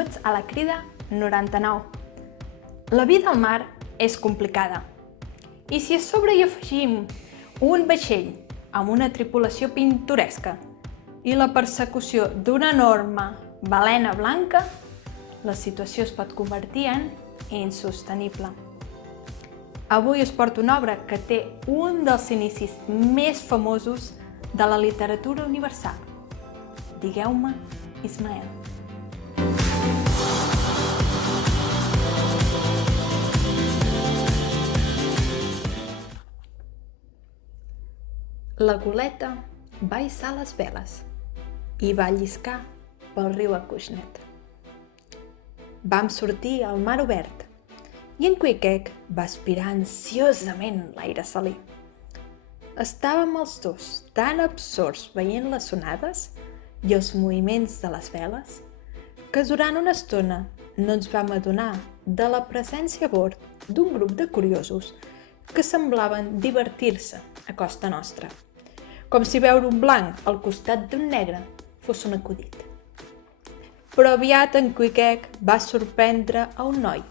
benvinguts a la Crida 99. La vida al mar és complicada. I si a sobre hi afegim un vaixell amb una tripulació pintoresca i la persecució d'una enorme balena blanca, la situació es pot convertir en insostenible. Avui us porto una obra que té un dels inicis més famosos de la literatura universal. Digueu-me Ismael. La goleta va hissar les veles i va lliscar pel riu Acushnet. Vam sortir al mar obert i en Queequeg va aspirar ansiosament l'aire salí. Estàvem els dos tan absorts veient les onades i els moviments de les veles que durant una estona no ens vam adonar de la presència a bord d'un grup de curiosos que semblaven divertir-se a costa nostra, com si veure un blanc al costat d'un negre fos un acudit. Però aviat en Queequeg va sorprendre a un noi,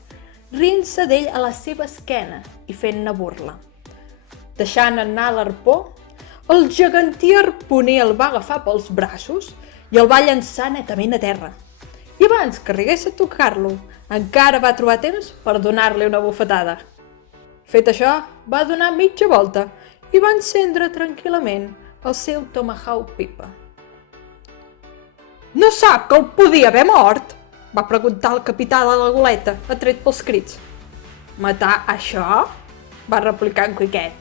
rient-se d'ell a la seva esquena i fent-ne burla. Deixant anar l'arpó, el gegantí harponer el va agafar pels braços i el va llançar netament a terra. I abans que arribés a tocar-lo, encara va trobar temps per donar-li una bufetada. Fet això, va donar mitja volta i va encendre tranquil·lament el seu tomahawk pipa. «No sap que el podia haver mort?», va preguntar el capità de la goleta, atret pels crits. «Matar això?», va replicar en Queequeg.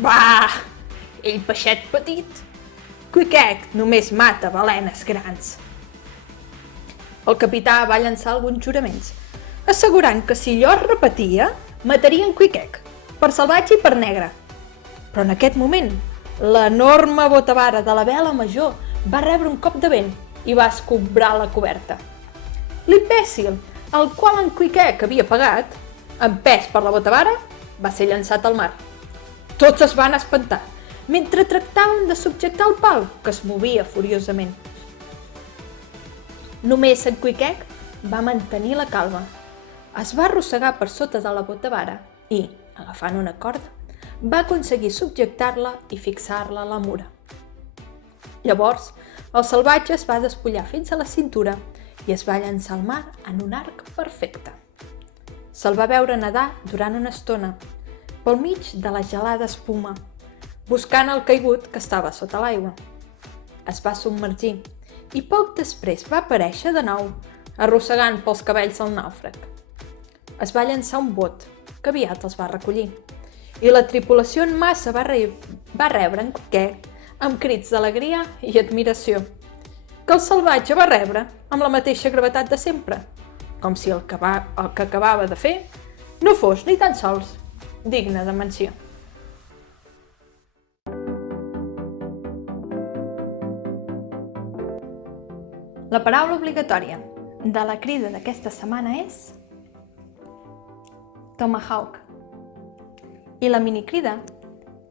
«Bah, ell peixet petit. Queequeg només mata balenes grans». El capità va llançar alguns juraments, assegurant que si allò es repetia, mataria en Queequeg, per salvatge i per negre. Però en aquest moment, l'enorme botavara de la vela major va rebre un cop de vent i va escombrar la coberta. L'imbècil, el qual en Queequeg havia pagat, empès per la botavara, va ser llançat al mar. Tots es van espantar, mentre tractaven de subjectar el pal, que es movia furiosament. Només en Queequeg va mantenir la calma. Es va arrossegar per sota de la botavara i, agafant una corda, va aconseguir subjectar-la i fixar-la a la mura. Llavors, el salvatge es va despullar fins a la cintura i es va llançar al mar en un arc perfecte. Se'l va veure nedar durant una estona, pel mig de la gelada espuma, buscant el caigut que estava sota l'aigua. Es va submergir i poc després va aparèixer de nou, arrossegant pels cabells el nàufrag. Es va llançar un bot, que aviat els va recollir, i la tripulació en massa va rebre en Queequeg amb crits d'alegria i admiració, que el salvatge va rebre amb la mateixa gravetat de sempre, com si el que acabava de fer no fos ni tan sols digne de menció. La paraula obligatòria de la crida d'aquesta setmana és tomahawk. I la minicrida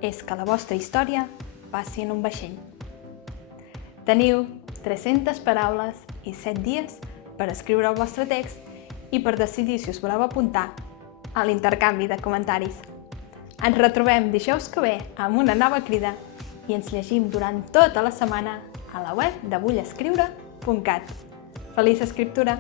és que la vostra història passi en un vaixell. Teniu 300 paraules i 7 dies per escriure el vostre text i per decidir si us voleu apuntar a l'intercanvi de comentaris. Ens retrobem dijous que ve amb una nova crida i ens llegim durant tota la setmana a la web de vullescriure.cat. Feliç escriptura!